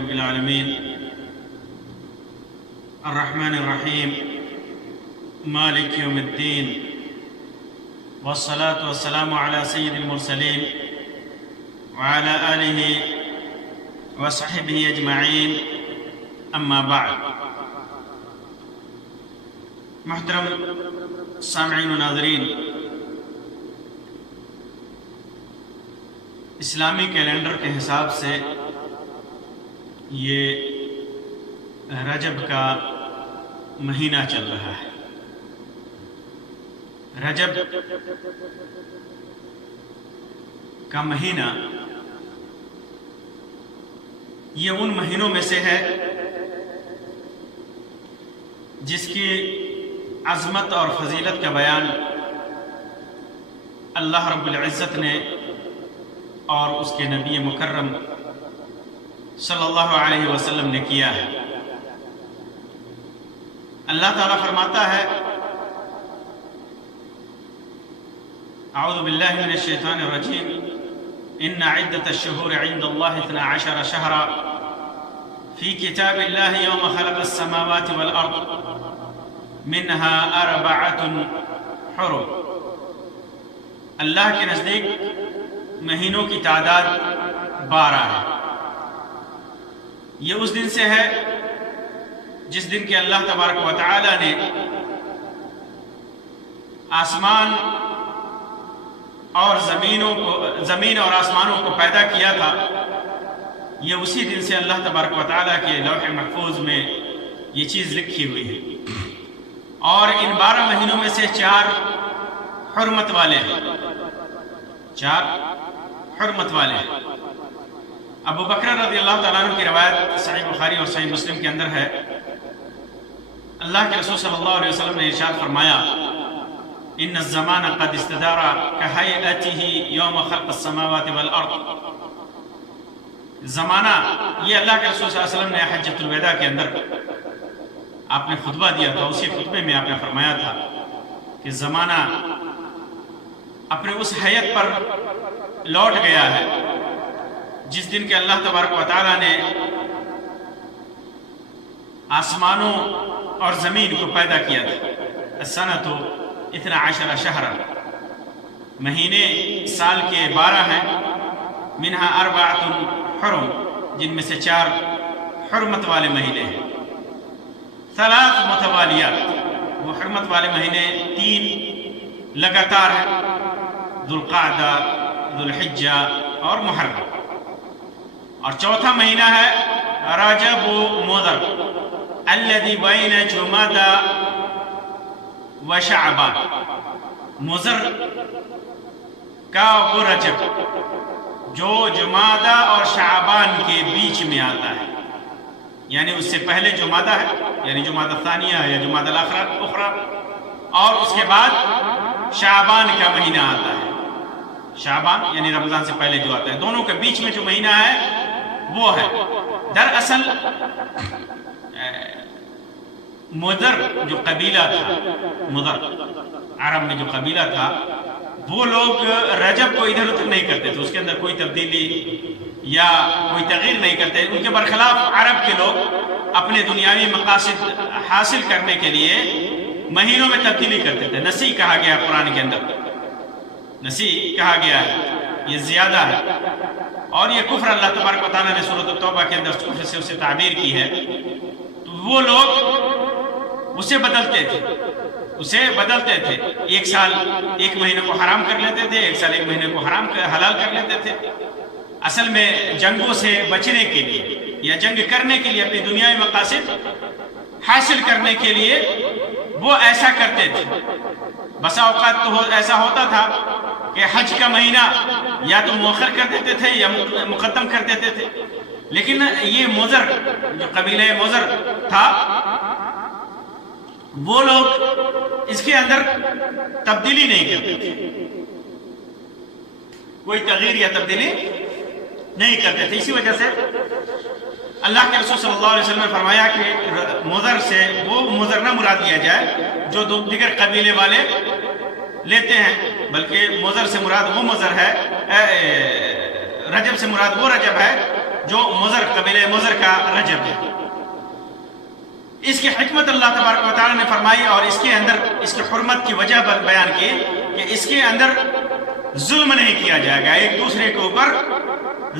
رب العالمين الرحمن الرحيم مالك يوم الدين والصلاة والسلام على سيد المرسلين وعلى آله وصحبه أجمعين أما بعد. محترم سامعین و ناظرین، اسلامی کیلنڈر کے حساب سے یہ رجب کا مہینہ چل رہا ہے. رجب کا مہینہ یہ ان مہینوں میں سے ہے جس کی عظمت اور فضیلت کا بیان اللہ رب العزت نے اور اس کے نبی مکرم صلی اللہ علیہ وسلم نے کیا ہے. اللہ تعالیٰ فرماتا ہے: اعوذ باللہ من الشیطان الرجیم ان عدۃ الشہور عند اللہ 12 شہرا فی کتاب اللہ یوم خلق السماوات والارض منها 4 حرم. اللہ کے نزدیک مہینوں کی تعداد 12 ہے. یہ اس دن سے ہے جس دن کے اللہ تبارک و تعالی نے آسمان اور زمین اور آسمانوں کو پیدا کیا تھا. یہ اسی دن سے اللہ تبارک و تعالی کے لوح محفوظ میں یہ چیز لکھی ہوئی ہے. اور ان 12 مہینوں میں سے 4 حرمت والے ہیں. 4 حرمت والے ہیں. ابو بکر رضی اللہ تعالیٰ عنہ کی روایت صحیح بخاری اور صحیح مسلم کے اندر ہے. اللہ کے رسول صلی اللہ علیہ وسلم نے ارشاد فرمایا: ان الزمان قد استدار كهيئته يوم خلق السماوات والارض. زمانہ، یہ اللہ کے رسول صلی اللہ علیہ وسلم نے حجۃ الوداع کے اندر آپ نے خطبہ دیا تھا. اسی خطبے میں آپ نے فرمایا تھا کہ زمانہ اپنے اس حیت پر لوٹ گیا ہے جس دن کے اللہ تبارک و تعالیٰ نے آسمانوں اور زمین کو پیدا کیا تھا. السنۃ 12 شہرا، مہینے سال کے 12 ہیں. منها 4 حرم، جن میں سے 4 حرمت والے مہینے ہیں. 3 متوالیات، وہ حرمت والے مہینے 3 لگاتار ہیں: ذوالقعدہ، ذوالحجہ اور محرم. اور 4تھا مہینہ ہے رجب مضر الذي بين جمادى وشعبان. مضر کا وہ رجب جو جمادہ اور شعبان کے بیچ میں آتا ہے، یعنی اس سے پہلے جمادہ ہے، یعنی جمادہ ثانیہ ہے یا جمادہ الاخرى، اور اس کے بعد شعبان کا مہینہ آتا ہے. شعبان یعنی رمضان سے پہلے جو آتا ہے. دونوں کے بیچ میں جو مہینہ ہے وہ ہے. دراصل مضر جو قبیلہ تھا، مضر عرب میں جو قبیلہ تھا، وہ لوگ رجب کو ادھر ادھر نہیں کرتے تھے. اس کے اندر کوئی تبدیلی یا کوئی تغییر نہیں کرتے. ان کے برخلاف عرب کے لوگ اپنے دنیاوی مقاصد حاصل کرنے کے لیے مہینوں میں تبدیلی کرتے تھے. نسی کہا گیا ہے قرآن کے اندر، نسی کہا گیا ہے، یہ زیادہ ہے. اور یہ کفر اللہ تبارک و تعالیٰ نے سورۃ التوبہ کے اندر کفر سے اسے تعبیر کی ہے. تو وہ لوگ اسے بدلتے تھے. ایک سال ایک مہینے کو حرام کر لیتے تھے، ایک سال ایک مہینے کو حلال کر لیتے تھے. اصل میں جنگوں سے بچنے کے لیے یا جنگ کرنے کے لیے، اپنی دنیاوی مقاصد حاصل کرنے کے لیے وہ ایسا کرتے تھے. بسا اوقات تو ایسا ہوتا تھا کہ حج کا مہینہ یا تو مؤخر کر دیتے تھے یا مقدم کر دیتے تھے. لیکن یہ مضر جو قبیلہ مضر تھا، وہ لوگ اس کے اندر تبدیلی نہیں کرتے تھے، کوئی تغییر یا تبدیلی نہیں کرتے تھے. اسی وجہ سے اللہ کے رسول صلی اللہ علیہ وسلم نے فرمایا کہ مضر سے وہ مضر نہ مراد لیا جائے جو دیگر قبیلے والے لیتے ہیں، بلکہ مضر سے مراد وہ مضر ہے، رجب سے مراد وہ رجب ہے جو مضر قبیلہ مضر کا رجب ہے۔ اس کی حکمت اللہ تبارک و تعالیٰ نے فرمائی اور اس کے اندر اس کی حرمت کی وجہ بیان کی کہ اس کے اندر ظلم نہیں کیا جائے گا، ایک دوسرے کے اوپر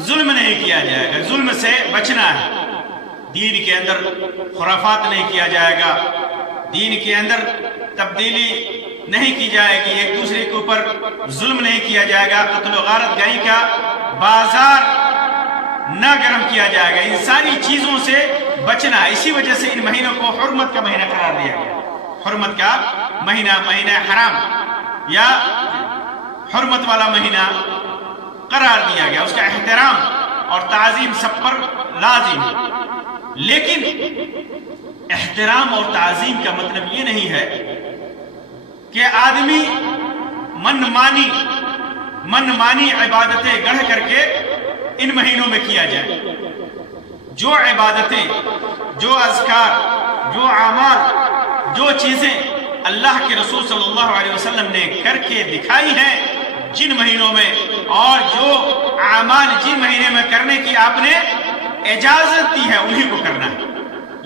ظلم نہیں کیا جائے گا، ظلم سے بچنا ہے۔ دین کے اندر خرافات نہیں کیا جائے گا، دین کے اندر تبدیلی نہیں کی جائے گی، ایک دوسرے کے اوپر ظلم نہیں کیا جائے گا، قتل و غارت گری کا بازار نہ گرم کیا جائے گا، ان ساری چیزوں سے بچنا۔ اسی وجہ سے ان مہینوں کو حرمت کا مہینہ قرار دیا گیا، حرمت کا مہینہ، مہینہ حرام یا حرمت والا مہینہ قرار دیا گیا، اس کا احترام اور تعظیم سب پر لازم ہے۔ لیکن احترام اور تعظیم کا مطلب یہ نہیں ہے کہ آدمی من مانی عبادتیں گڑھ کر کے ان مہینوں میں کیا جائے۔ جو عبادتیں، جو اذکار، جو اعمال، جو چیزیں اللہ کے رسول صلی اللہ علیہ وسلم نے کر کے دکھائی ہیں جن مہینوں میں، اور جو اعمال جن مہینے میں کرنے کی آپ نے اجازت دی ہے انہی کو کرنا ہے۔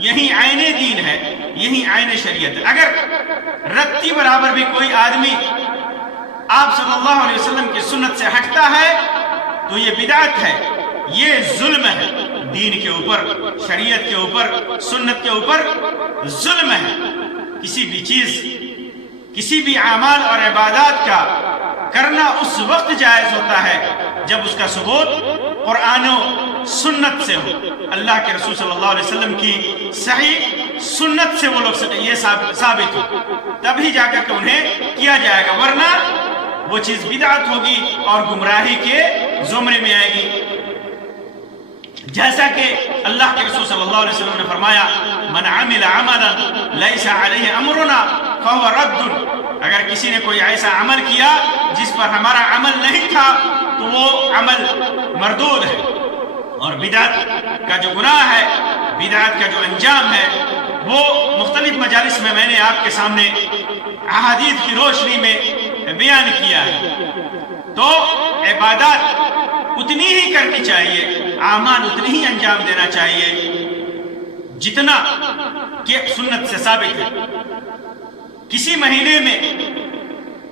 یہی عین دین ہے، یہی عین شریعت ہے۔ اگر رتی برابر بھی کوئی آدمی آپ صلی اللہ علیہ وسلم کی سنت سے ہٹتا ہے تو یہ بدعت ہے، یہ ظلم ہے، دین کے اوپر، شریعت کے اوپر، سنت کے اوپر ظلم ہے۔ کسی بھی چیز، کسی بھی اعمال اور عبادات کا کرنا اس وقت جائز ہوتا ہے جب اس کا ثبوت قرآن و سنت سے ہو، اللہ کے رسول صلی اللہ علیہ وسلم کی صحیح سنت سے وہ لوگ یہ ثابت ہو، تب ہی جا کر کے انہیں کیا جائے گا، ورنہ وہ چیز بدعت ہوگی اور گمراہی کے زمرے میں آئے گی۔ جیسا کہ اللہ کے رسول صلی اللہ علیہ وسلم نے فرمایا، من عمل عملا لیس علیہ امرنا فهو رد۔ اگر کسی نے کوئی ایسا عمل کیا جس پر ہمارا عمل نہیں تھا تو وہ عمل مردود ہے۔ اور بدعت کا جو گناہ ہے، بدعت کا جو انجام ہے، وہ مختلف مجالس میں میں نے آپ کے سامنے احادیث کی روشنی میں بیان کیا ہے۔ تو عبادات اتنی ہی کرنی چاہیے، اعمال اتنی ہی انجام دینا چاہیے جتنا کہ سنت سے ثابت ہے۔ کسی مہینے میں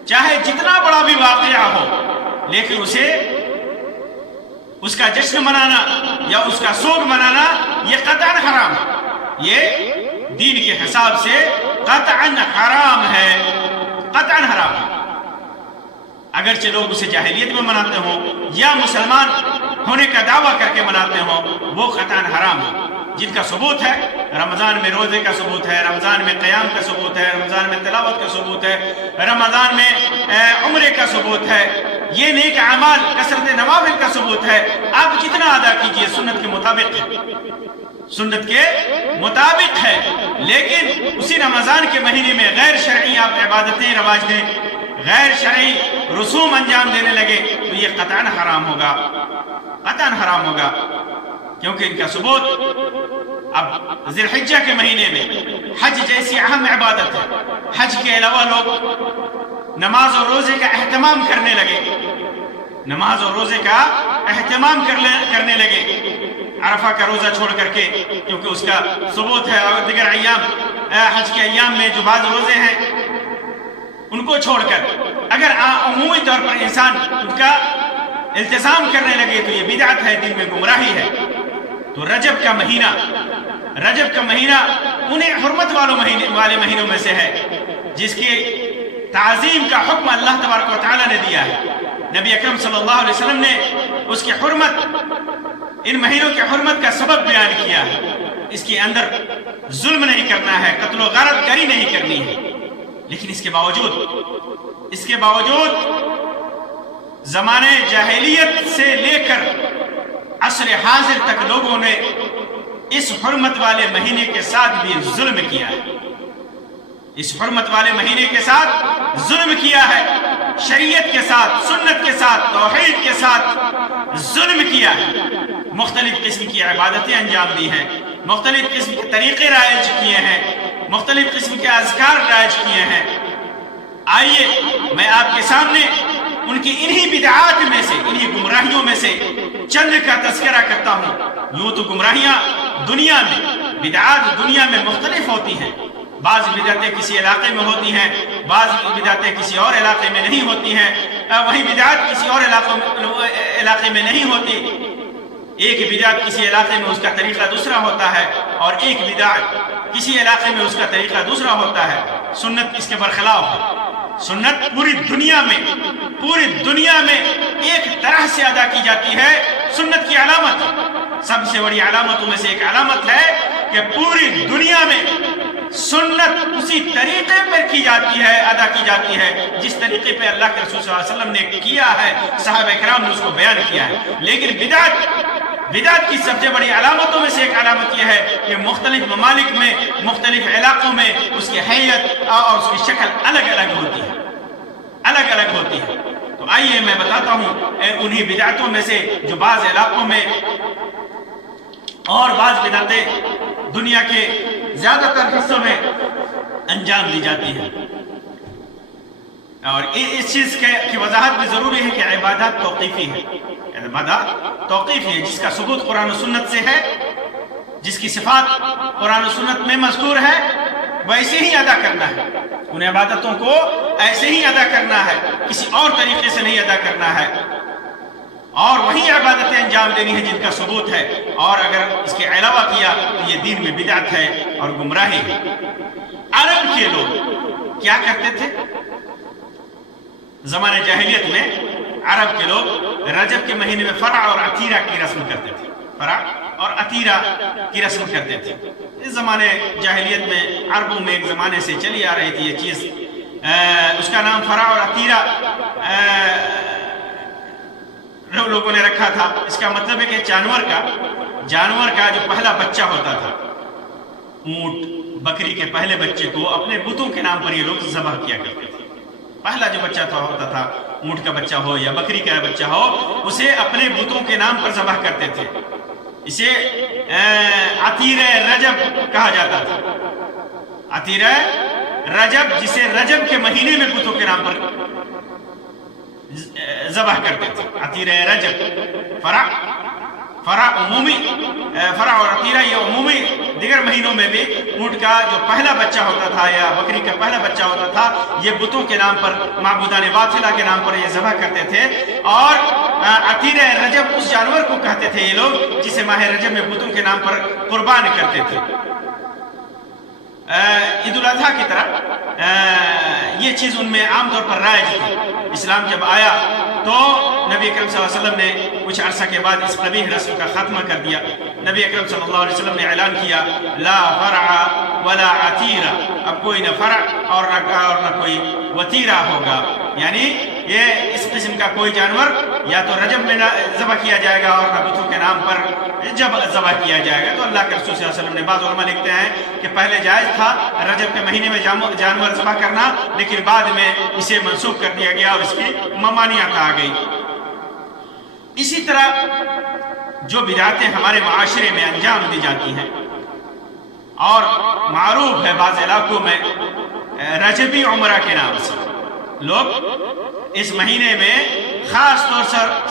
چاہے جتنا بڑا بھی واقعہ ہو، لیکن اس کا جشن منانا یا اس کا سوگ منانا یہ قطعاً حرام ہے، یہ دین کے حساب سے قطعاً حرام ہے، قطعاً حرام ہے۔ اگرچہ لوگ اسے جاہلیت میں مناتے ہوں یا مسلمان ہونے کا دعویٰ کر کے مناتے ہوں، وہ قطعاً حرام ہے۔ جن کا ثبوت ہے، رمضان میں روزے کا ثبوت ہے، رمضان میں قیام کا ثبوت ہے، رمضان میں تلاوت کا ثبوت ہے، رمضان میں عمرے کا ثبوت ہے، یہ نیک اعمال کثرت نوافل کا ثبوت ہے، آپ جتنا ادا کیجئے سنت کے مطابق ہے، سنت کے مطابق ہے۔ لیکن اسی رمضان کے مہینے میں غیر شرعی آپ عبادتیں رواج دیں، غیر شرعی رسوم انجام دینے لگے تو یہ قطعاً حرام ہوگا، قطعاً حرام ہوگا، کیونکہ ان کا ثبوت اب ذی الحجہ کے مہینے میں حج جیسی اہم عبادت ہے، حج کے علاوہ لوگ نماز اور روزے کا اہتمام کرنے لگے، نماز اور روزے کا اہتمام کرنے لگے، عرفہ کا روزہ چھوڑ کر کے، کیونکہ اس کا ثبوت ہے، اور دیگر ایام، حج کے ایام میں جو بعض روزے ہیں ان کو چھوڑ کر اگر عمومی طور پر انسان ان کا التزام کرنے لگے تو یہ بدعت ہے، دین میں گمراہی ہے۔ تو رجب کا مہینہ انہیں حرمت والے مہینوں میں سے ہے جس کی تعظیم کا حکم اللہ تبارک و تعالیٰ نے دیا ہے۔ نبی اکرم صلی اللہ علیہ وسلم نے اس کی حرمت، ان مہینوں کی حرمت کا سبب بیان کیا ہے۔ اس کے اندر ظلم نہیں کرنا ہے، قتل و غارت گری نہیں کرنی ہے، لیکن اس کے باوجود زمانے جاہلیت سے لے کر عصر حاضر تک لوگوں نے اس حرمت والے مہینے کے ساتھ بھی ظلم کیا ہے، اس حرمت والے مہینے کے ساتھ ظلم کیا ہے، شریعت کے ساتھ، سنت کے ساتھ، توحید کے ساتھ ظلم کیا ہے، مختلف قسم کی عبادتیں انجام دی ہیں، مختلف قسم کے طریقے رائج کیے ہیں، مختلف قسم کے اذکار رائج کیے ہیں۔ آئیے میں آپ کے سامنے ان کی انہی بدعات میں سے، انہی گمراہیوں میں سے چند کا تذکرہ کرتا ہوں۔ یوں تو گمراہیاں دنیا میں، بدعات دنیا میں مختلف ہوتی ہیں، بعض بدعتیں کسی علاقے میں ہوتی ہیں، بعض بدعتیں کسی اور علاقے میں نہیں ہوتی ہیں، وہی بدعت کسی اور علاقے میں نہیں ہوتی۔ ایک بدعت کسی علاقے میں اس کا طریقہ دوسرا ہوتا ہے، اور ایک بدعت کسی علاقے میں اس کا طریقہ دوسرا ہوتا ہے۔ سنت اس کے برخلاف ہے۔ سنت پوری دنیا میں ایک طرح سے ادا کی جاتی ہے۔ سنت کی علامت، سب سے بڑی علامتوں میں سے ایک علامت ہے کہ پوری دنیا میں سنت اسی طریقے پر کی جاتی ہے، ادا کی جاتی ہے جس طریقے پہ اللہ کے رسول صلی اللہ علیہ وسلم نے کیا ہے، صحابہ کرام نے اس کو بیان کیا ہے۔ لیکن بدعت کی سب سے بڑی علامتوں میں سے ایک علامت یہ ہے کہ مختلف ممالک میں، مختلف علاقوں میں اس کی حیت اور اس کی شکل الگ الگ ہوتی ہے۔ تو آئیے میں بتاتا ہوں انہی بدعتوں میں سے جو بعض علاقوں میں اور بعض بدعتیں دنیا کے زیادہ تر حصوں میں انجام دی جاتی ہیں۔ اور اس چیز کی وضاحت بھی ضروری ہے کہ عبادات توقیفی ہے، عبادات توقیفی ہے، جس کا ثبوت قرآن و سنت سے ہے، جس کی صفات قرآن و سنت میں مذکور ہے، ویسے ہی ادا کرنا ہے۔ ان عبادتوں کو ایسے ہی ادا کرنا ہے، کسی اور طریقے سے نہیں ادا کرنا ہے، اور وہی عبادتیں انجام دینی ہے جن کا ثبوت ہے، اور اگر اس کے علاوہ کیا تو یہ دین میں بدعت ہے اور گمراہی ہے۔ عرب کے لوگ کیا کرتے تھے؟ زمانہ جاہلیت میں عرب کے لوگ رجب کے مہینے میں فرع اور عتیرہ کی رسم کرتے تھے، فرع اور عتیرہ کی رسم کرتے تھے۔ اس زمانے جاہلیت میں عربوں میں ایک زمانے سے چلی آ رہی تھی یہ چیز، اس کا نام فرع اور عتیرہ لوگوں نے رکھا تھا۔ اس کا مطلب ہے کہ جانور کا جو پہلا بچہ ہوتا تھا، اونٹ بکری کے پہلے بچے کو اپنے بتوں کے نام پر یہ لوگ ذبح کیا کرتے تھے۔ پہلا جو بچہ ہوتا تھا، اونٹ کا بچہ ہو یا بکری کا بچہ ہو، اسے اپنے بتوں کے نام پر ذبح کرتے تھے۔ اسے عتیرہ رجب کہا جاتا تھا، عتیرہ رجب، جسے رجب کے مہینے میں بتوں کے نام پر ذبح کرتے تھے۔ عتیرہ رجب، فرع عمومی، فرع اور عتیرہ یہ عمومی دیگر مہینوں میں بھی اونٹ کا جو پہلا بچہ ہوتا تھا یا بکری کا پہلا بچہ ہوتا تھا، یہ بتوں کے نام پر، معبودان باطلہ کے نام پر یہ ذبح کرتے تھے۔ اور عتیرہ رجب اس جانور کو کہتے تھے یہ لوگ جسے ماہ رجب میں بتوں کے نام پر قربان کرتے تھے۔ عید الاضحیٰ کی طرح یہ چیز ان میں عام طور پر رائج تھی۔ اسلام جب آیا تو نبی اکرم صلی اللہ علیہ وسلم نے کچھ عرصہ کے بعد اس قبیح رسم کا خاتمہ کر دیا۔ نبی اکرم صلی اللہ علیہ وسلم نے اعلان کیا، لا فرع ولا عتیرہ، اب کوئی نہ فرع اور نہ کوئی وتیرہ ہوگا، یعنی یہ اس قسم کا کوئی جانور یا تو رجب میں ذبح کیا جائے گا اور نہ بتوں کے نام پر جب ذبح کیا جائے گا۔ تو اللہ کے رسول صلی اللہ علیہ وسلم نے، بعض علماء لکھتے ہیں کہ پہلے جائز تھا رجب کے مہینے میں جانور ذبح کرنا، لیکن بعد میں اسے منسوخ کر دیا گیا اور اس کی ممانعت آ گئی۔ اسی طرح جو بدعتیں ہمارے معاشرے میں انجام دی جاتی ہیں، اور معروف ہے بعض علاقوں میں رجبی عمرہ کے نام سے، لوگ اس مہینے میں خاص طور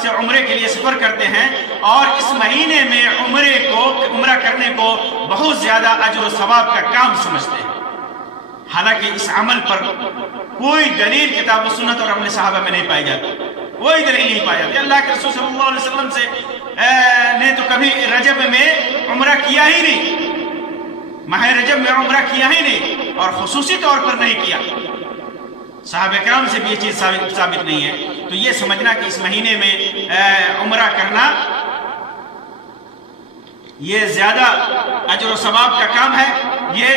سے عمرے کے لیے سفر کرتے ہیں، اور اس مہینے میں عمرہ کرنے کو بہت زیادہ اجر و ثواب کا کام سمجھتے ہیں۔ حالانکہ اس عمل پر کوئی دلیل کتاب و سنت اور عمل صحابہ میں نہیں پائی جاتی، کوئی دلیل نہیں پائی جاتی۔ اللہ کے رسول صلی اللہ علیہ وسلم نے تو کبھی رجب میں عمرہ کیا ہی نہیں، ماہ رجب میں عمرہ کیا ہی نہیں، اور خصوصی طور پر نہیں کیا۔ صحابہ کرام سے بھی یہ چیز ثابت نہیں ہے۔ تو یہ سمجھنا کہ اس مہینے میں عمرہ کرنا یہ زیادہ اجر و ثواب کا کام ہے، یہ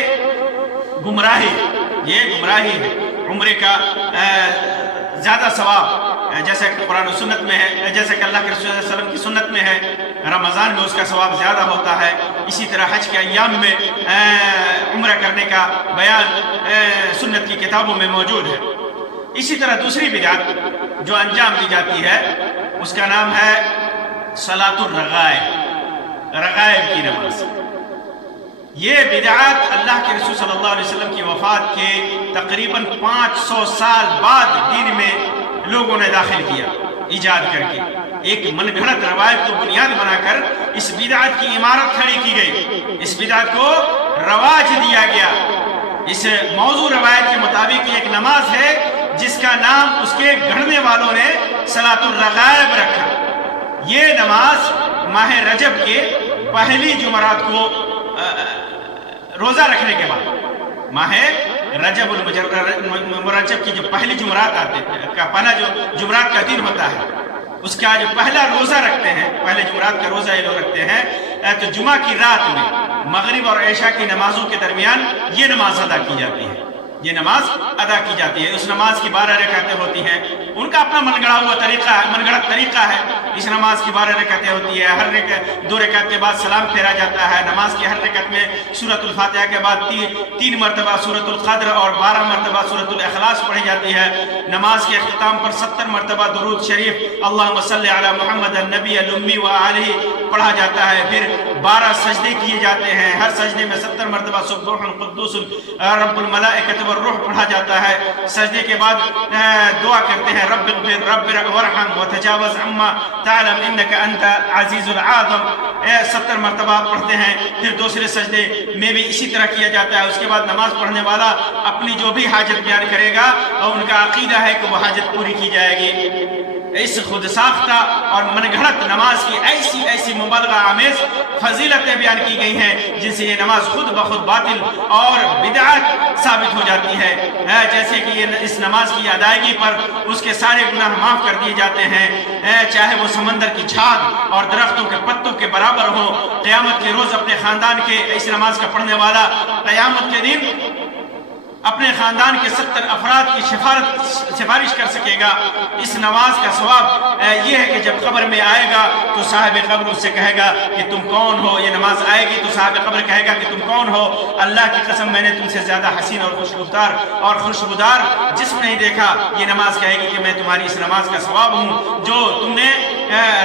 گمراہی ہے۔ عمرے کا زیادہ ثواب جیسا کہ قرآن و سنت میں ہے، جیسا کہ اللہ کے رسول صلی اللہ علیہ وسلم کی سنت میں ہے، رمضان میں اس کا ثواب زیادہ ہوتا ہے۔ اسی طرح حج کے ایام میں عمرہ کرنے کا بیان سنت کی کتابوں میں موجود ہے۔ اسی طرح دوسری بدعت جو انجام دی جاتی ہے اس کا نام ہے صلاۃ الرغائب، رغائب کی نماز۔ یہ بدعت اللہ کے رسول صلی اللہ علیہ وسلم کی وفات کے تقریباً 500 سال بعد دین میں لوگوں نے داخل کیا ایجاد کر کے، ایک من گھڑت روایت کو بنیاد بنا کر اس بدعت کی عمارت کھڑی کی گئی، اس بدعت کو رواج دیا گیا۔ اس موضوع روایت کے مطابق ایک نماز ہے جس کا نام اس کے گھڑنے والوں نے صلاۃ الرغائب رکھا۔ یہ نماز ماہ رجب کے پہلی جمعرات کو روزہ رکھنے کے بعد، ماہ رجب المرجب کی جو پہلی جمعرات آتے کا پہلا جو جمعرات کا دن ہوتا ہے، اس کا جو پہلا روزہ رکھتے ہیں، پہلے جمعرات کا روزہ یہ لوگ رکھتے ہیں، تو جمعہ کی رات میں مغرب اور عشاء کی نمازوں کے درمیان یہ نماز ادا کی جاتی ہے، یہ نماز ادا کی جاتی ہے۔ اس نماز کی 12 رکعتیں ہوتی ہیں، ان کا اپنا من گڑا ہوا طریقہ ہے، من گڑت طریقہ ہے۔ اس نماز کی 12 رکعتیں ہوتی ہے، ہر 2 رکعت کے بعد سلام پھیرا جاتا ہے۔ نماز کی ہر رکعت میں سورۃ الفاتحہ کے بعد 3 مرتبہ سورۃ القدر اور 12 مرتبہ سورۃ الاخلاص پڑھی جاتی ہے۔ نماز کے اختتام پر 70 مرتبہ درود شریف اللہم صلی علی محمد النبی الامی و آلہ پڑھا جاتا ہے۔ پھر 12 سجدے کیے جاتے ہیں، ہر سجدے میں 70 مرتبہ سبحان قدوس رب الملائکۃ والروح پڑھا جاتا ہے۔ سجدے کے بعد دعا کرتے ہیں رب اغفر رب ورحم وتجاوز عما تعلم انک انت عزیز العظم، 70 مرتبہ پڑھتے ہیں۔ پھر دوسرے سجدے میں بھی اسی طرح کیا جاتا ہے۔ اس کے بعد نماز پڑھنے والا اپنی جو بھی حاجت بیان کرے گا اور ان کا عقیدہ ہے کہ وہ حاجت پوری کی جائے گی۔ اس خود ساختہ اور من گھڑت نماز کی ایسی مبالغہ آمیز فضیلتیں بیان کی گئی ہیں جن سے یہ نماز خود بخود باطل اور بدعت ثابت ہو جاتی ہے۔ جیسے کہ اس نماز کی ادائیگی پر اس کے سارے گناہ معاف کر دیے جاتے ہیں، چاہے وہ سمندر کی چھاد اور درختوں کے پتوں کے برابر ہو۔ قیامت کے روز اپنے خاندان کے اس نماز کا پڑھنے والا قیامت کے دن اپنے خاندان کے 70 افراد کی سفارش کر سکے گا۔ اس نماز کا ثواب یہ ہے کہ جب قبر میں آئے گا تو صاحب قبر اس سے کہے گا کہ تم کون ہو؟ یہ نماز آئے گی تو صاحب قبر کہے گا کہ تم کون ہو؟ اللہ کی قسم میں نے تم سے زیادہ حسین اور خوشبودار جسم نہیں دیکھا۔ یہ نماز کہے گی کہ میں تمہاری اس نماز کا ثواب ہوں جو تم نے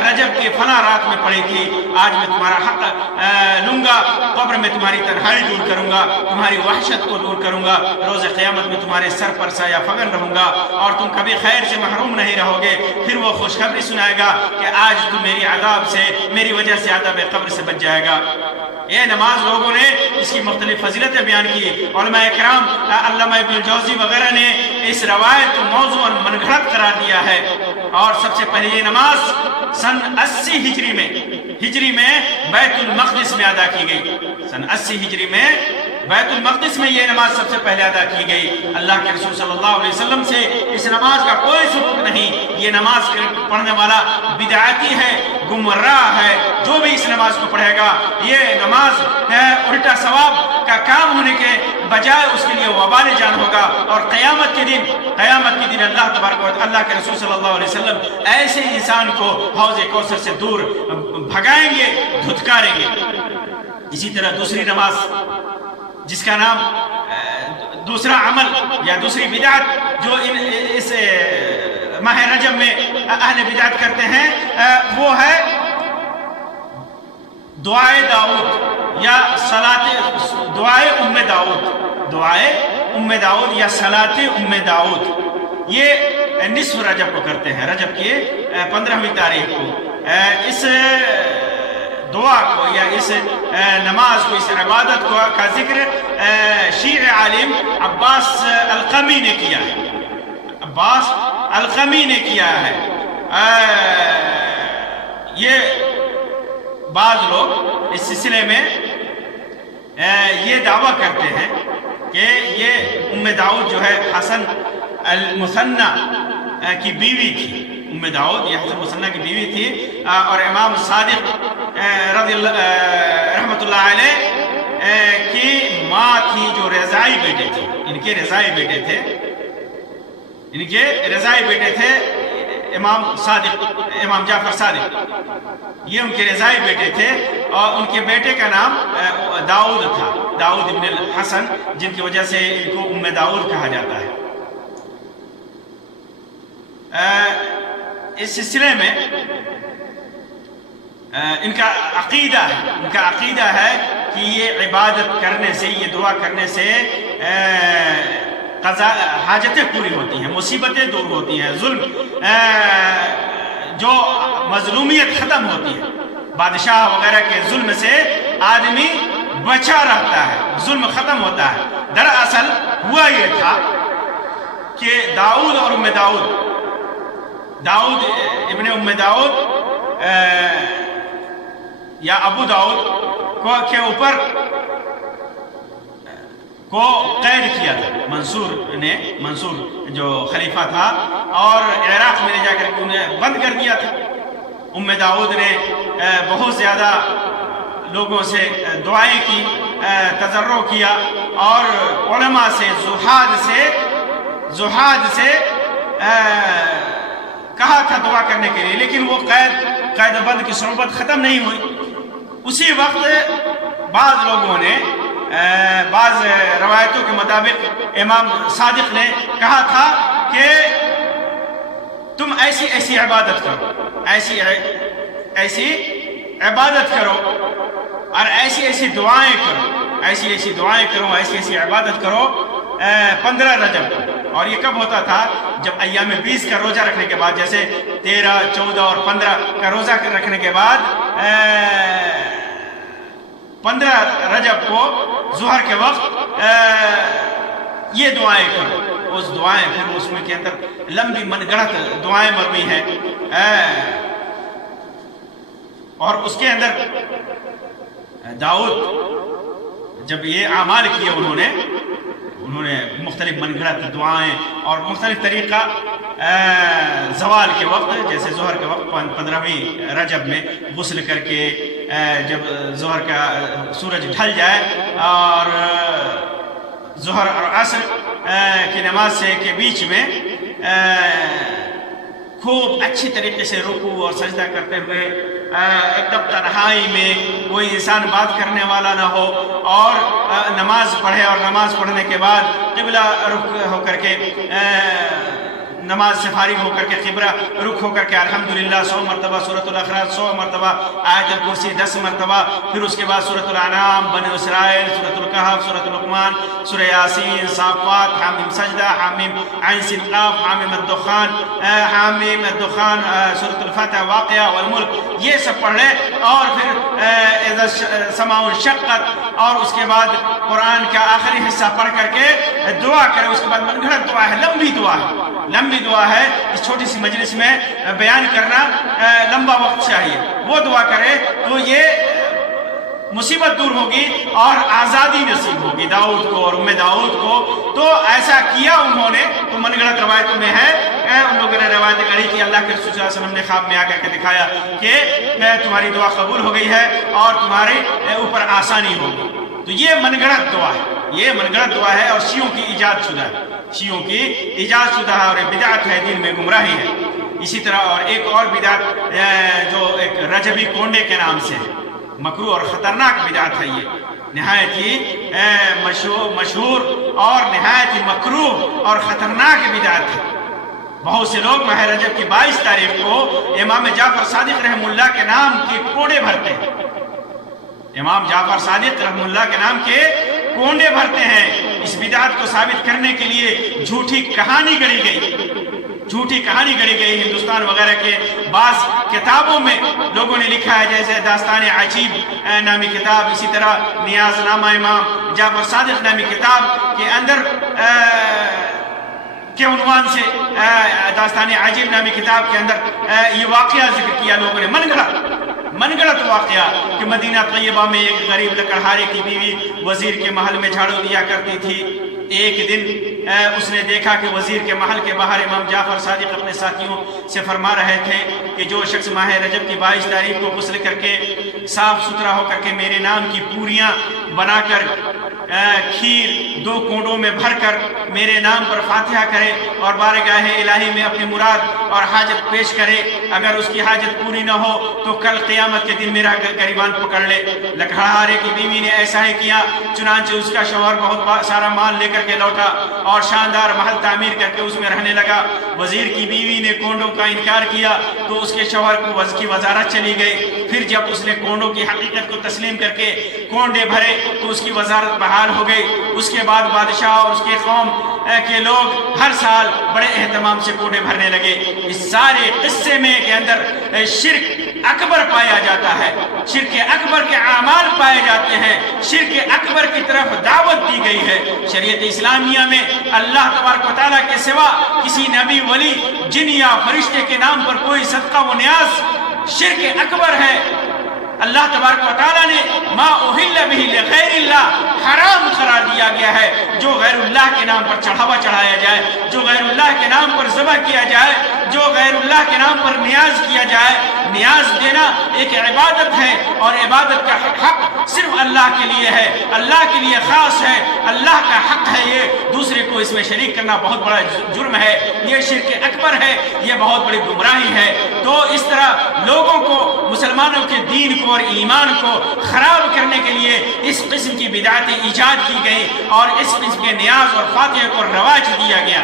رجب کے فلاں رات میں پڑھی تھی۔ آج میں تمہارا حق لوں گا، قبر میں تمہاری تنہائی دور کروں گا، تمہاری وحشت کو دور کروں گا، روز قیامت میں تمہارے سر پر سایہ فگن رہوں گا اور تم کبھی خیر سے محروم نہیں رہو گے۔ پھر وہ خوشخبری سنائے گا کہ آج تم میری عذاب سے، میری وجہ سے عذاب قبر سے بچ جائے گا۔ یہ نماز لوگوں نے اس کی مختلف فضیلتیں بیان کی۔ علماء اکرام علامہ ابن الجوزی وغیرہ نے اس روایت کو موضوع من گھڑت قرار دیا ہے، اور سب سے پہلے یہ نماز سن 80 ہجری میں بیت المقدس میں ادا کی گئی۔ سن 80 ہجری میں بیت المقدس میں یہ نماز سب سے پہلے ادا کی گئی۔ اللہ کے رسول صلی اللہ علیہ وسلم سے اس نماز کا کوئی ثبوت نہیں۔ یہ نماز پڑھنے والا بدعتی ہے، گمراہ ہے۔ جو بھی اس نماز کو پڑھے گا یہ نماز الٹا ثواب کا کام ہونے کے بجائے اس کے لیے وبال جان ہوگا، اور قیامت کے دن اللہ تبارک و تعالی، اللہ کے رسول صلی اللہ علیہ وسلم ایسے انسان کو حوض کوثر سے دور بھگائیں گے، دھتکاریں گے۔ اسی طرح دوسری نماز جس کا نام دوسرا عمل یا دوسری بدعت جو اس ماہ رجب میں اہل بدعت کرتے ہیں وہ ہے دعائے داؤد یا دعائے ام داؤد یا صلاۃ ام داؤد۔ یہ نصف رجب کو کرتے ہیں، رجب کی 15ویں تاریخ کو۔ اس دعا کو یا اس نماز کو، اس عبادت کو کا ذکر شیعہ عالم عباس القمی نے کیا ہے، عباس القمی نے کیا ہے۔ یہ بعض لوگ اس سلسلے میں یہ دعویٰ کرتے ہیں کہ یہ ام داؤد جو ہے حسن المثنی کی بیوی تھی۔ ام داؤد یہ حسن المثنی کی بیوی تھی، اور امام صادق رحمت اللہ علیہ کی ماں تھی جو رضائی بیٹے تھے۔ ان کے رضائی بیٹے تھے امام جعفر صادق، یہ ان کے رضائی بیٹے تھے، اور ان کے بیٹے کا نام داؤد تھا، داؤد ابن الحسن، جن کی وجہ سے ان کو ام داؤد کہا جاتا ہے۔ اس سلسلے میں ان کا عقیدہ ہے کہ یہ عبادت کرنے سے، یہ دعا کرنے سے حاجتیں پوری ہوتی ہیں، مصیبتیں دور ہوتی ہیں، ظلم جو مظلومیت ختم ہوتی ہے، بادشاہ وغیرہ کے ظلم سے آدمی بچا رہتا ہے، ظلم ختم ہوتا ہے۔ دراصل ہوا یہ تھا کہ داؤد اور داؤد ابن داؤد یا ابو داؤد کے اوپر کو قید کیا تھا منصور جو خلیفہ تھا، اور عراق میں لے جا کر انہیں بند کر دیا تھا۔ داؤد نے بہت زیادہ لوگوں سے دعائیں کی، تضرع کیا، اور علماء سے زہاد سے کہا تھا دعا کرنے کے لیے، لیکن وہ قید و بند کی صحبت ختم نہیں ہوئی۔ اسی وقت بعض لوگوں نے، بعض روایتوں کے مطابق امام صادق نے کہا تھا کہ تم ایسی عبادت کرو، ایسی عبادت کرو، اور ایسی دعائیں کرو، ایسی عبادت کرو 15 رجب۔ اور یہ کب ہوتا تھا؟ جب ایام 20 کا روزہ رکھنے کے بعد، جیسے 13، 14 اور 15 کا روزہ رکھنے کے بعد 15 رجب کو ظہر کے وقت یہ دعائیں کرو۔ اس دعائیں پھر اس میں کے اندر لمبی من گڑت دعائیں مروی ہیں، اور اس کے اندر داؤد جب یہ اعمال کیے انہوں نے مختلف من گھڑت دعائیں اور مختلف طریقہ، زوال کے وقت جیسے ظہر کے وقت 15ویں رجب میں غسل کر کے، جب ظہر کا سورج ڈھل جائے اور ظہر اور عصر کی نماز سے کے بیچ میں خوب اچھی طریقے سے رکوع اور سجدہ کرتے ہوئے، ایک دم تنہائی میں کوئی انسان بات کرنے والا نہ ہو، اور نماز پڑھے، اور نماز پڑھنے کے بعد قبلہ رخ ہو کر کے، نماز سے فارغ ہو کر کے قبلہ رخ ہو کر کے الحمدللہ 100 مرتبہ، سورۃ الاخلاص 100 مرتبہ، آیت الکرسی 10 مرتبہ، پھر اس کے بعد سورۃ الانعام، بنی اسرائیل، سورۃ الکہف، سورۃ لقمان، سورہ یاسین، صافات، حامیم سجدہ، حامیم عین سین قاف، حامیم الدخان، سورۃ الفتح، واقعہ والملک، یہ سب پڑھ لے، اور پھر اذا السماء انشقت، اور اس کے بعد قرآن کا آخری حصہ پڑھ کر کے دعا کرے۔ اس کے بعد من گھڑت دعا ہے، لمبی دعا ہے، اس چھوٹی سی مجلس میں بیان کرنا لمبا وقت چاہیے۔ وہ دعا کرے تو یہ مصیبت دور ہوگی اور آزادی نصیب ہوگی داؤد کو اور داؤد کو۔ تو ایسا کیا انہوں نے، تو من گھڑت روایتوں میں ہے، ان لوگوں نے روایت کری کہ اللہ کے رسول صلی اللہ علیہ وسلم نے خواب میں آ کر کے دکھایا کہ تمہاری دعا قبول ہو گئی ہے اور تمہارے اوپر آسانی ہوگی۔ تو یہ من گھڑت دعا ہے، اور شیعوں کی ایجاد شدہ ہے، اور بدعت ہے، دین میں گمراہی ہے۔ اسی طرح اور ایک اور بدعت جو ایک رجبی کونڈے کے نام سے ہے، مکروہ اور خطرناک بدعت ہے، یہ نہایت ہی مشہور اور نہایت ہی مکروہ اور خطرناک بدعت ہے۔ بہت سے لوگ ماہ رجب کی 22 تاریخ کو امام جعفر صادق رحمہ اللہ کے نام کے کوڑے بھرتے ہیں، امام جعفر صادق رحمہ اللہ کے نام کے کونڈے بھرتے ہیں۔ اس بدعت کو ثابت کرنے کے لیے جھوٹی کہانی گڑھی گئی ہندوستان وغیرہ کے بعض کتابوں میں لوگوں نے لکھا ہے، جیسے داستان عجیب نامی کتاب، اسی طرح نیاز نامہ امام جعفر صادق نامی کتاب کے اندر کے عنوان سے داستان عجیب نامی کتاب کے اندر یہ واقعہ ذکر کیا لوگوں نے، من گڑت واقعہ کہ مدینہ طیبہ میں ایک غریب لکڑہارے کی بیوی وزیر کے محل میں جھاڑو دیا کرتی تھی۔ ایک دن اس نے دیکھا کہ وزیر کے محل کے باہر امام جعفر صادق اپنے ساتھیوں سے فرما رہے تھے کہ جو شخص ماہ رجب کی 22 تاریخ کو غسل کر کے صاف ستھرا ہو کر کے میرے نام کی پوریاں بنا کر کھیر 2 کونڈوں میں بھر کر میرے نام پر فاتحہ کرے اور بارگاہ الہی میں اپنی مراد اور حاجت پیش کرے، اگر اس کی حاجت پوری نہ ہو تو کل قیامت کے دن میرا گریبان پکڑ لے۔ لکڑہارے کی بیوی نے ایسا ہی کیا، چنانچہ اس کا شوہر بہت سارا مال لے کر کے لوٹا اور شاندار محل تعمیر کر کے اس میں رہنے لگا۔ وزیر کی بیوی نے کونڈوں کا انکار کیا تو اس کے شوہر کو کی وزارت چلی گئی۔ پھر جب اس نے کونڈوں کی حقیقت کو تسلیم کر کے کونڈے بھرے تو اس کی وزارت بحال انتقال ہو گئی، اس کے بعد بادشاہ اور اس کے قوم کے لوگ ہر سال بڑے اہتمام سے کوٹے بھرنے لگے۔ اس سارے قصے میں کے اندر شرک اکبر پایا جاتا ہے، شرک اکبر کے اعمال پائے جاتے ہیں، شرک اکبر کی طرف دعوت دی گئی ہے۔ شریعت اسلامیہ میں اللہ تبارک و تعالیٰ کے سوا کسی نبی، ولی، جن یا فرشتے کے نام پر کوئی صدقہ و نیاز شرک اکبر ہے۔ اللہ تبارک و تعالیٰ نے ما اہل بہ لغیر اللہ حرام قرار دیا گیا ہے۔ جو غیر اللہ کے نام پر چڑھاوا چڑھایا جائے، جو غیر اللہ کے نام پر ذبح کیا جائے، جو غیر اللہ کے نام پر نیاز کیا جائے، نیاز دینا ایک عبادت ہے، اور عبادت کا حق صرف اللہ کے لیے ہے، اللہ کے لیے خاص ہے، اللہ کا حق ہے۔ یہ دوسرے کو اس میں شریک کرنا بہت بڑا جرم ہے، یہ شرک اکبر ہے، یہ بہت بڑی گمراہی ہے۔ تو اس طرح لوگوں کو، مسلمانوں کے دین کو اور ایمان کو خراب کرنے کے لیے اس قسم کی بدعتیں ایجاد کی گئی، اور اس قسم کے نیاز اور فاتحہ کو رواج دیا گیا۔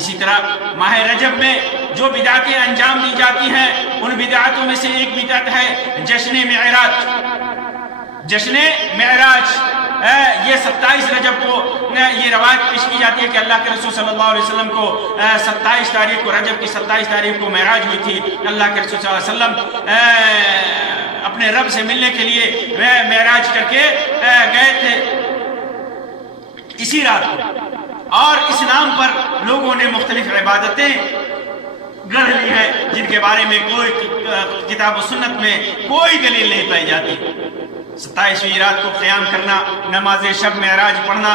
اسی طرح ماہ رجب میں جو بدعتیں انجام دی جاتی ہیں، ان بدعتوں میں سے ایک بدعت ہے جشن معراج۔ جشن معراج یہ 27 رجب کو یہ روایت پیش کی جاتی ہے کہ اللہ کے رسول صلی اللہ علیہ وسلم کو 27 تاریخ کو، رجب کی 27 تاریخ کو معراج ہوئی تھی۔ اللہ کے رسول صلی اللہ علیہ وسلم اپنے رب سے ملنے کے لیے معراج کر کے گئے تھے اسی رات کو، اور اس نام پر لوگوں نے مختلف عبادتیں گڑھ لی ہے، جن کے بارے میں کوئی کتاب و سنت میں کوئی دلیل نہیں پائی جاتی۔ 27ویں رات کو قیام کرنا، نماز شب معراج پڑھنا،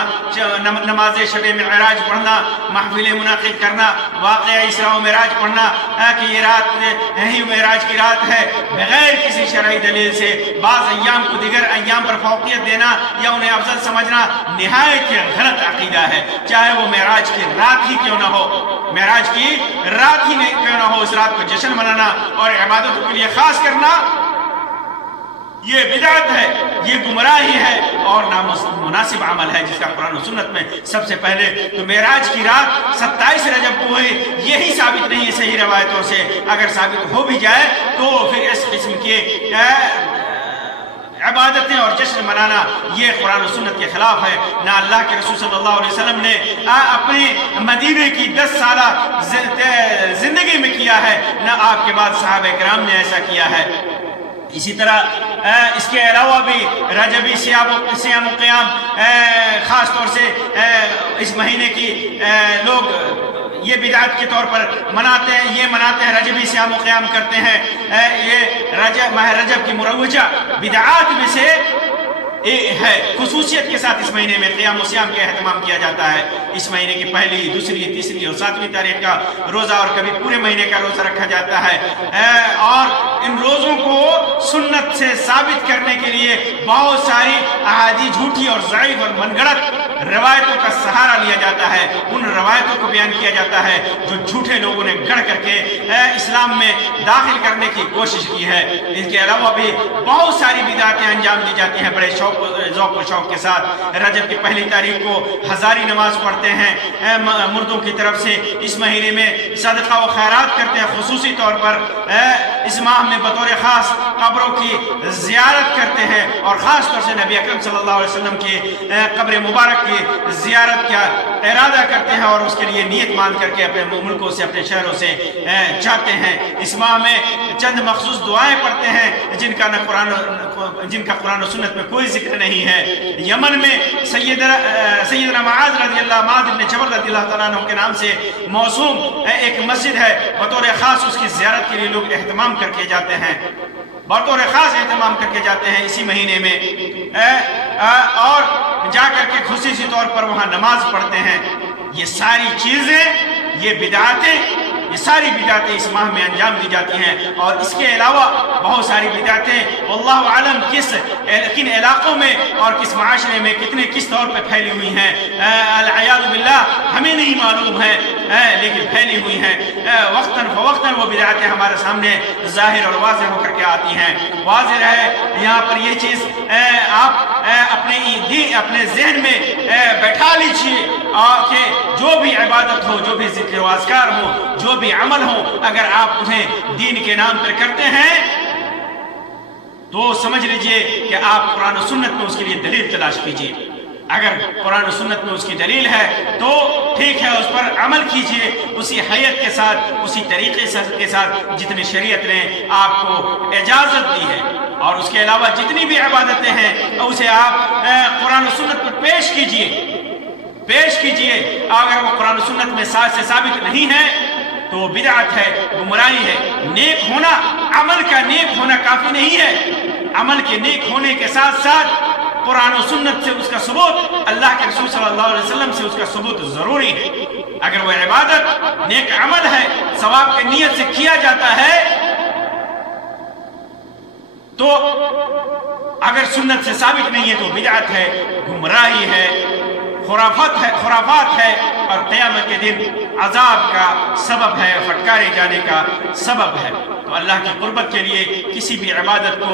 نماز شب معراج پڑھنا، محفل منعقد کرنا، واقعہ اسراء و معراج پڑھنا کہ یہ رات یہی معراج کی رات ہے، بغیر کسی شرعی دلیل سے بعض ایام کو دیگر ایام پر فوقیت دینا یا انہیں افضل سمجھنا نہایت غلط عقیدہ ہے، چاہے وہ معراج کی رات ہی کیوں نہ ہو، معراج کی رات ہی کیوں نہ ہو۔ اس رات کو جشن منانا اور عبادتوں کے لیے خاص کرنا یہ بدعت ہے، یہ گمراہی ہے اور نامناسب عمل ہے، جس کا قرآن و سنت میں سب سے پہلے تو معراج کی رات 27 رجب کو ہوئی، یہی ثابت نہیں ہے صحیح روایتوں سے۔ اگر ثابت ہو بھی جائے تو پھر اس قسم کے عبادتیں اور جشن منانا یہ قرآن و سنت کے خلاف ہے۔ نہ اللہ کے رسول صلی اللہ علیہ وسلم نے اپنے مدینے کی 10 سالہ زندگی میں کیا ہے، نہ آپ کے بعد صحابہ کرام نے ایسا کیا ہے۔ اسی طرح اس کے علاوہ بھی رجبی صیام و قیام خاص طور سے اس مہینے کی لوگ یہ بدعت کے طور پر مناتے ہیں، یہ مناتے ہیں، رجبی صیام و قیام کرتے ہیں۔ یہ ماہ رجب کی مروجہ بدعات میں سے ہے، خصوصیت کے ساتھ اس مہینے میں قیام و صیام کا اہتمام کیا جاتا ہے۔ اس مہینے کی پہلی، دوسری، تیسری اور 7ویں تاریخ کا روزہ اور کبھی پورے مہینے کا روزہ رکھا جاتا ہے، اور ان روزوں کو سنت سے ثابت کرنے کے لیے بہت ساری احادیث جھوٹی اور ضعیف اور من گھڑت روایتوں کا سہارا لیا جاتا ہے، ان روایتوں کو بیان کیا جاتا ہے جو جھوٹے لوگوں نے گڑھ کر کے اسلام میں داخل کرنے کی کوشش کی ہے۔ اس کے علاوہ بھی بہت ساری بدعتیں انجام دی جاتی ہیں بڑے ذوق و شوق کے ساتھ۔ رجب کی پہلی تاریخ کو ہزاری نماز پڑھتے ہیں مردوں کی طرف سے، اس مہینے میں صدقہ و خیرات کرتے ہیں، خصوصی طور پر اس ماہ میں بطور خاص قبروں کی زیارت کرتے ہیں، اور خاص طور سے نبی اکرم صلی اللہ علیہ وسلم کی قبر مبارک کی زیارت کا ارادہ کرتے ہیں، اور اس کے لیے نیت مان کر کے اپنے ملکوں سے، اپنے شہروں سے جاتے ہیں۔ اس ماہ میں چند مخصوص دعائیں پڑھتے ہیں جن کا قرآن و سنت میں کوئی ذکر نہیں ہے۔ یمن میں سیدنا معاذ بن جبل رضی اللہ تعالیٰ عنہ کے نام سے موسوم ایک مسجد ہے، بطور خاص اس کی زیارت کے لیے لوگ اہتمام کر کے جاتے ہیں، بطور خاص اہتمام کر کے جاتے ہیں اسی مہینے میں، اور جا کر کے خصوصی طور پر وہاں نماز پڑھتے ہیں۔ یہ ساری چیزیں، یہ بدعتیں، یہ ساری بدعتیں اس ماہ میں انجام دی جاتی ہیں، اور اس کے علاوہ بہت ساری بدعتیں واللہ عالم کن علاقوں میں اور کس معاشرے میں کس طور پہ پھیلی ہوئی ہیں، العیاذ باللہ ہمیں نہیں معلوم ہے، لیکن پھیلی ہوئی ہیں۔ وقتاً فوقتاً وہ بدعتیں ہمارے سامنے ظاہر اور واضح ہو کر کے آتی ہیں۔ واضح ہے یہاں پر یہ چیز آپ اپنے ذہن میں بیٹھا لیجیے کہ جو بھی عبادت ہو، جو بھی ذکر و اذکار ہو، جو بھی عمل ہو، اگر آپ انہیں دین کے نام پر کرتے ہیں تو سمجھ لیجئے کہ آپ قرآن و سنت میں اس کے لیے دلیل تلاش کیجئے۔ اگر قرآن و سنت میں اس کی دلیل ہے تو ٹھیک ہے، اس پر عمل کیجئے اسی حیت کے ساتھ، اسی طریقے کے ساتھ جتنی شریعت نے آپ کو اجازت دی ہے، اور اس کے علاوہ جتنی بھی عبادتیں ہیں اسے آپ قرآن و سنت پر پیش کیجئے۔ اگر وہ قرآن و سنت میں سے ثابت نہیں ہے تو بدعت ہے، گمراہی ہے۔ نیک ہونا، عمل کا نیک ہونا کافی نہیں ہے، عمل کے نیک ہونے کے ساتھ ساتھ قرآن و سنت سے اس کا ثبوت، اللہ کے رسول صلی اللہ علیہ وسلم سے اس کا ثبوت ضروری ہے۔ اگر وہ عبادت نیک عمل ہے، ثواب کی نیت سے کیا جاتا ہے، تو اگر سنت سے ثابت نہیں ہے تو بدعت ہے، گمراہی ہے، خرافات ہے، اور قیامت کے دن عذاب کا سبب ہے، پھٹکارے جانے کا سبب ہے۔ تو اللہ کی قربت کے لیے کسی بھی عبادت کو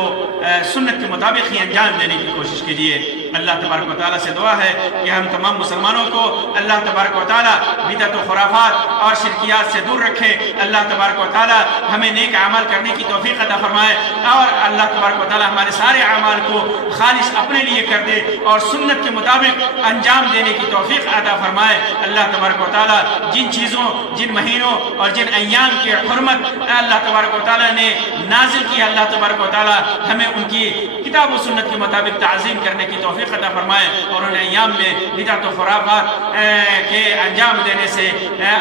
سنت کے مطابق ہی انجام دینے کی کوشش کیجیے۔ اللہ تبارک و تعالیٰ سے دعا ہے کہ ہم تمام مسلمانوں کو اللہ تبارک و تعالیٰ بدعت و خرافات اور شرکیات سے دور رکھے۔ اللہ تبارک و تعالیٰ ہمیں نیک اعمال کرنے کی توفیق عطا فرمائے، اور اللہ تبارک و تعالیٰ ہمارے سارے اعمال کو خالص اپنے لیے کر دے اور سنت کے مطابق انجام دینے کی توفیق عطا فرمائے۔ اللہ تبارک و تعالیٰ جن چیزوں، جن مہینوں اور جن ایام کی حرمت اللہ تبارک و تعالیٰ نے نازل کی، اللہ تبارک و تعالیٰ ہمیں ان کی کتاب و سنت کے مطابق تعظیم کرنے کی توفیق عطا فرمائے، اور ان ایام میں بدعت و خرافات کے انجام دینے سے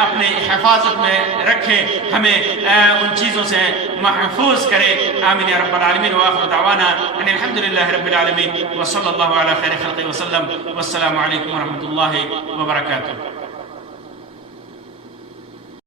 اپنے حفاظت میں رکھے، ہمیں ان چیزوں سے محفوظ کرے۔ آمین یا رب العالمین، وآخر دعوانا ان الحمدللہ رب العالمین، وصلی اللہ علی خیر خلقہ وسلم، والسلام علیکم ورحمۃ اللہ وبرکاتہ۔